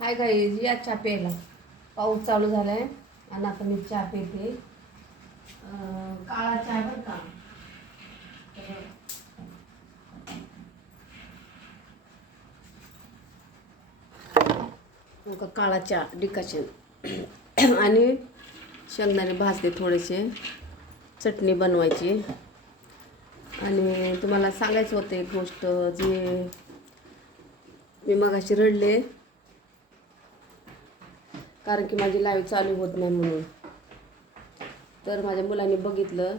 हाय गाई या चहा प्यायला. पाऊस चालू झाला आहे आणि आता मी चहा पिते. काळा चहा बरं का? तर काळा चहा डिकाशन आणि शेंगदाणे भाजले थोडेसे. चटणी बनवायची. आणि तुम्हाला सांगायचं होतं एक गोष्ट जे मी मगाशी रडले कारण की माझी लाईव्ह चालू होत नाही म्हणून. तर माझ्या मुलांनी बघितलं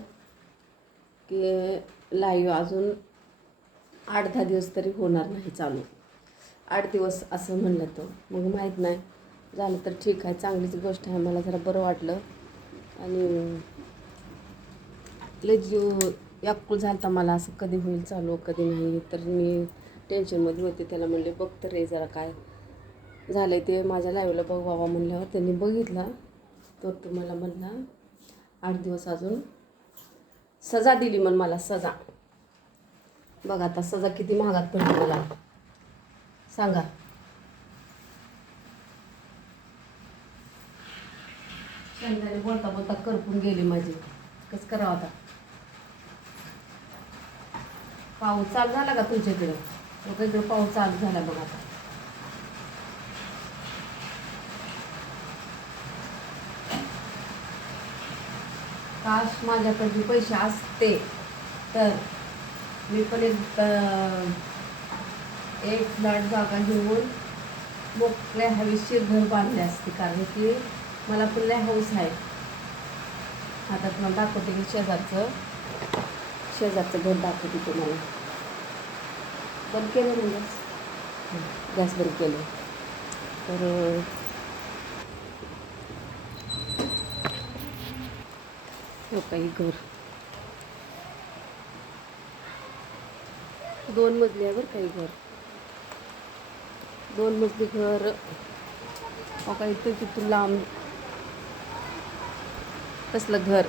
की लाईव्ह अजून आठ दहा दिवस तरी होणार नाही चालू. आठ दिवस असं म्हणलं तो. मग माहीत नाही. झालं तर ठीक आहे. चांगलीच गोष्ट आहे. मला जरा बरं वाटलं. आणि लय जीव झाला होता मला. असं कधी होईल चालू कधी नाही. तर मी टेन्शनमध्ये होते. त्याला म्हणले बघ तर रे जरा काय झालं ते माझ्या लाईव्हला बघ बाबा म्हणल्यावर त्यांनी बघितला. तर तो मला म्हणला आठ दिवस अजून सजा दिली म्हण मला सजा. बघ आता सजा किती महागात पडली मला. सांगा. शेंगदाणे बोलता बोलता करपून गेली माझी. कसं करावं आता? पाऊस चालू झाला का तुमच्या इकडे? लोक इकडे पाऊस चालू झाला बघा आता. काश माझ्याकडे पैसे असते तर मी पण एक एक फ्लॅट जागा घेऊन मोकळ्या हवेशीर घर बांधले असते. कारण की मला पुन्हा लय हौस आहे. आता तुम्हाला दाखवते की शेजारचं. शेजारचं घर दाखवते तुम्हाला. बंद केलं म्हणजे? गॅस बंद केलं. तर अं, हो काही घर. दोन मजली आहे बरं काही घर. दोन मजली घर. हो का तिथून लांब. तसलं घर.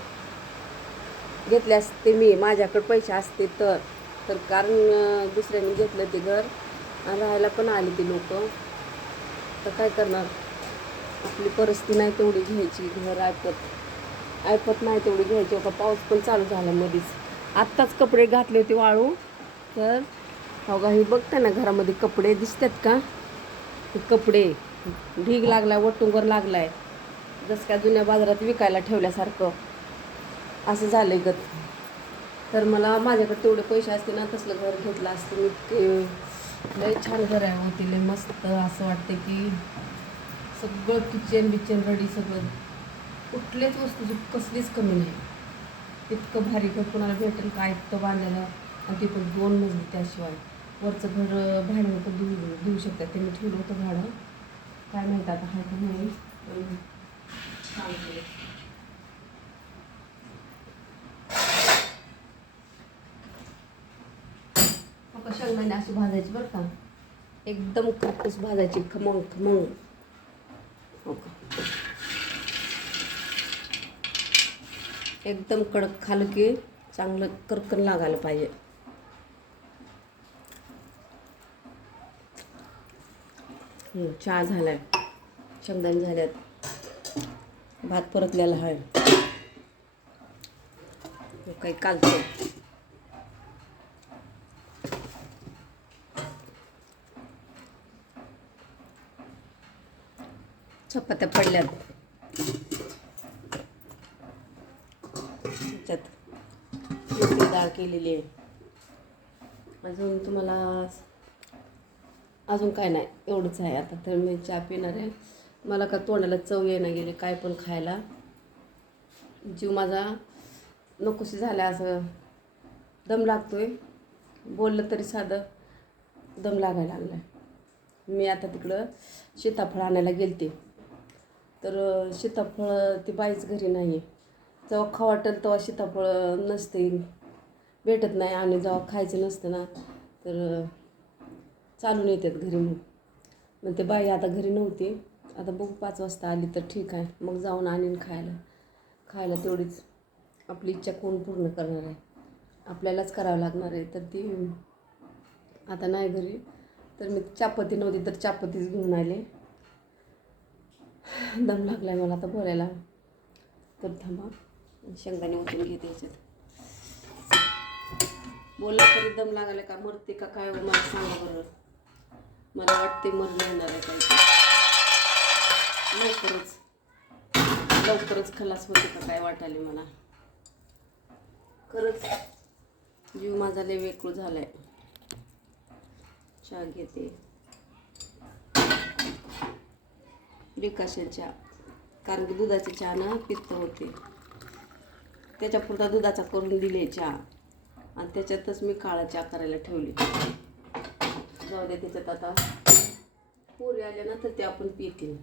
घेतले असते मी. माझ्याकडे पैसे असते तर. तर कारण दुसऱ्यांनी दुसऱ्याने घेतलं ते घर. राहायला पण आले ते लोक. तर काय करणार? आपली परिस्थिती नाही तेवढी घ्यायची. घर ऐकत ऐकत नाही तेवढी घ्यायची. होता पाऊस पण चालू झाला मध्येच आत्ताच कपडे घातले होते वाळू. तर हो का हे बघता ना घरामध्ये कपडे दिसतात का? कपडे. ढीग लागलाय वटुंगर लागलाय. जसं काय जुन्या बाजारात विकायला ठेवल्यासारखं. असं झालंय गत. तर मला माझ्याकडे तेवढे पैसे असते ना तसलं घर घेतलं असतं मी. ते लय छान घर आहे होती लय मस्त असं वाटतं की सगळं किचन बिचन रेडी सगळं. कुठल्याच वस्तूची कसलीच कमी नाही. इतकं भारी घर कुणाला भेटेल का इतकं बांधलेलं आणि ते पण दोन मजली त्याशिवाय. वरचं घर भाड्यानं पण देऊ देऊ शकतात त्यांनी ठेवलं होतं भाडं. काय माहीत आता हाय का नाही. सांगते. हो का शेंगदाणे अशी भाजायची बरं का? एकदम कापूस भाजायची. खमंग खमंग. हो एकदम कडक खालं की चांगलं करकन लागायला पाहिजे. चहा झालाय. शेंगदाणे झाल्यात. भात परतलेला आहे. काही कालचं. चपात्या पडल्यात. त्याच्यात डाळ केलेली आहे. अजून तुम्हाला अजून काय नाही एवढंच आहे. आता तर मी चहा पिणार आहे. मला का तोंडाला चव येणं गेली काय पण खायला. जीव माझा नकोशी झाला असं. दम लागतोय. बोललं तरी साधं दम लागायला लागला आहे मी आता तिकडं सीताफळ आणायला गेलते. तर सीताफळ ती बाईच घरी नाही आहे जेव्हा खाऊ वाटेल तेव्हा सीताफळ नसते. भेटत नाही आणि जेव्हा खायचं नसतं ना तर चालून येतात घरी मग. मग ते बाई आता घरी नव्हती. आता बघू पाच वाजता आली तर ठीक आहे. मग जाऊन आणीन खायला. खायला तेवढीच आपली इच्छा कोण पूर्ण करणार आहे. आपल्यालाच करावं लागणार आहे. तर ती आता नाही घरी. तर मी चापती नव्हती तर चापतीच घेऊन आले. दम लागला आहे मला आता बोलायला. तर थांबा. शेंगदाणे ओतून घेते याच्यात. बोला तरी दम लागायला का मरते का काय हो मला सांगा बरं. मला वाटते मरण येणार आहे काही लवकरच लवकरच खलास होते का काय वाटायले मला. खरंच जीव माझा लय वेकूळ झालाय. चहा घेते. डिकाशन कारण की दुधाची चहा ना पित्त होते. त्याच्यापुरता दुधाचा करून दिले चहा. आणि त्याच्यातच मी काळा चहा करायला ठेवली. जाऊ दे त्याच्यात आता. पुरी आल्या ना तर ते आपण पितील.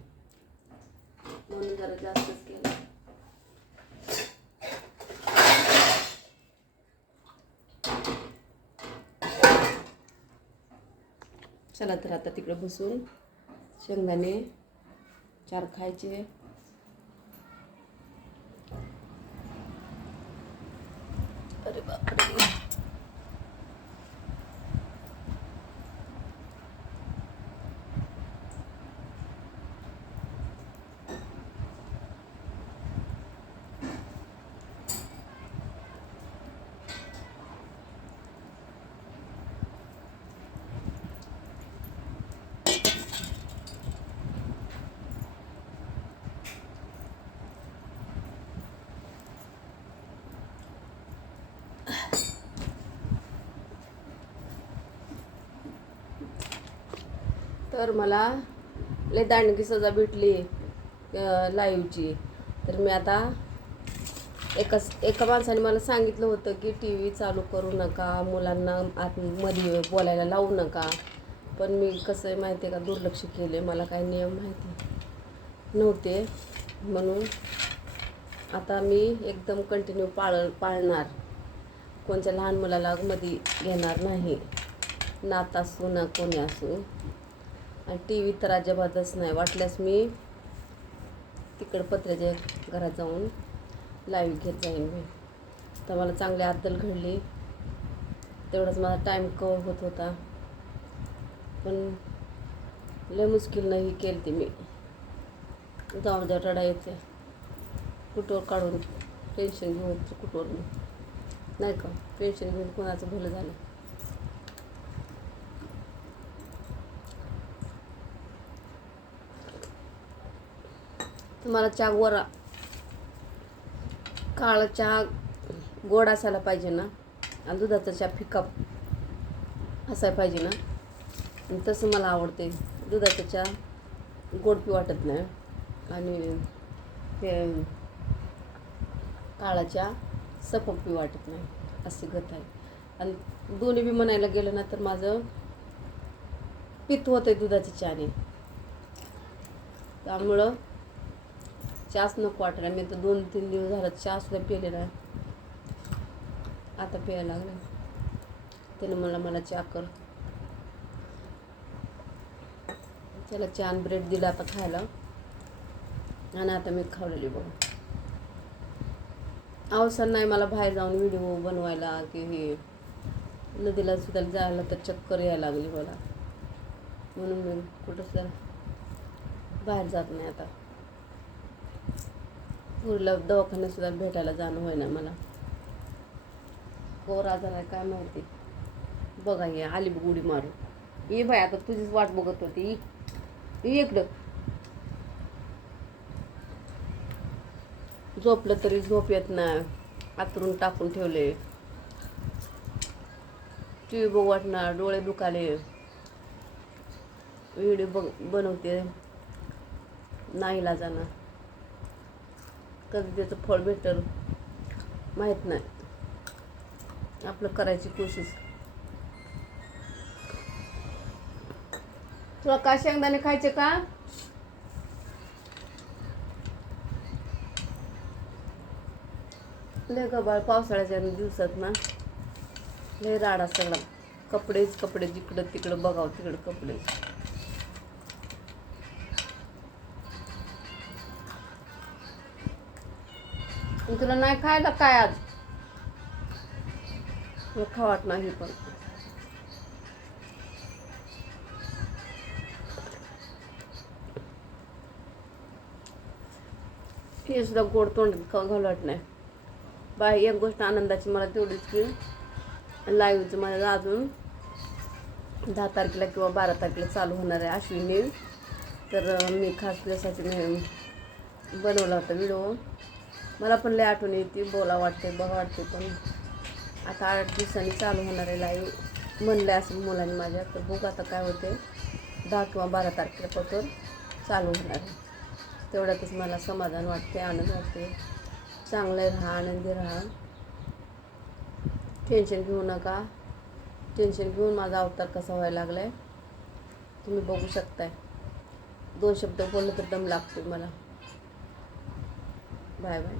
म्हणून जरा जास्तच केलं. चला तर आता तिकडे बसून शेंगदाणे चार खायचे. तर मला लय दांडगी सजा भेटली लाईव्हची तर मी आता एकाच एका माणसाने मला सांगितलं होतं की टी व्ही चालू करू नका मुलांना आतमध्ये बोलायला लावू नका. पण मी कसं आहे माहिती आहे का दुर्लक्ष केले मला काही नियम माहिती नव्हते. म्हणून आता मी एकदम कंटिन्यू पाळ पाळणार. कोणत्या लहान मुलाला मध्ये घेणार नाही. नात असू ना कोणी असू. आणि टी व्ही तर अजिबातच नाही. वाटल्यास मी तिकडं पत्र्याच्या घरात जाऊन लाईव्ह घेत जाईन मी. तर मला चांगली अद्दल घडली. तेवढाच माझा टाईम कवर होत होता. पण लय मुश्किल नाही केली ती मी. जाऊन द्या रडायचे कुठवर काढून टेन्शन घेऊन कुठवर नाही का? टेन्शन घेऊन कोणाचं भलं झालं? मला चहा गोरा. काळा चहा गोड असायला पाहिजे ना. आणि दुधाचा चहा फिका असायला पाहिजे ना. आणि तसं मला आवडते. दुधाचा चहा गोड पी वाटत नाही. आणि हे काळा चहा सपक पी वाटत नाही. अशी गत आहे. आणि दोन्ही बी म्हणायला गेलं ना तर माझं पित्त होतं आहे दुधाच्या चहाने. त्यामुळं चहाच नको वाटायला. मी तर दोन तीन दिवस झालं चहा सुद्धा पिले आता प्यायला लागला. त्याने मला मला चहा कर. त्याला चहा ब्रेड दिला आता खायला. आणि आता मी खावलेली बघ. अवसर नाही मला बाहेर जाऊन व्हिडिओ बनवायला की हे. नदीला सुद्धा जायला तर चक्कर यायला लागली मला. म्हणून मी कुठं बाहेर जात नाही आता. पुरीला दवाखान्यात सुद्धा भेटायला जाणं होईना मला. कोर आजार आहे काय माहिती? बघा हे आली बघ उडी मारू ये बाय आता तुझीच वाट बघत होती. ये इकडं. झोपलं तरी झोप येत नाही. आतरून टाकून ठेवले. टी व्ही बघ वाटणार डोळे दुखाले. व्हिडिओ बघ बनवते. नाहीला जाणार. कधी त्याचं फळ भेटल माहीत नाही. आपलं करायची कोशिश. तुला का शेंगदाणे खायचे का? लय गबाळ पावसाळ्याच्या दिवसात ना. लय राडा सगळा. कपडेच कपडे जिकडं तिकडं बघावं तिकडं कपडे पण तुला नाही खायला काय आज? तुला खावाट नाही पण. हे सुद्धा गोड तोंड घालवत नाही. बाय एक गोष्ट आनंदाची मला तेवढीच की लाईव्हचं माझं अजून दहा तारखेला किंवा बारा तारखेला चालू होणार आहे अश्विनी तर मी खास त्यासाठी बनवला होता व्हिडिओ. मला पण लय आठवण येते बोला वाटते बघा वाटते पण. आता आठ दिवसांनी चालू होणार आहे लाईव्ह म्हणलं असं मुलांनी माझ्या तर बघू आता काय होते. दहा किंवा बारा तारखेपासून चालू होणार आहे. तेवढ्यातच मला समाधान वाटते आनंद वाटते. चांगले राहा आनंदी राहा. टेन्शन घेऊ नका. टेन्शन घेऊन माझा अवतार कसा व्हायला लागला आहे तुम्ही बघू शकताय. दोन शब्द बोललं तर दम लागतो मला. Bye bye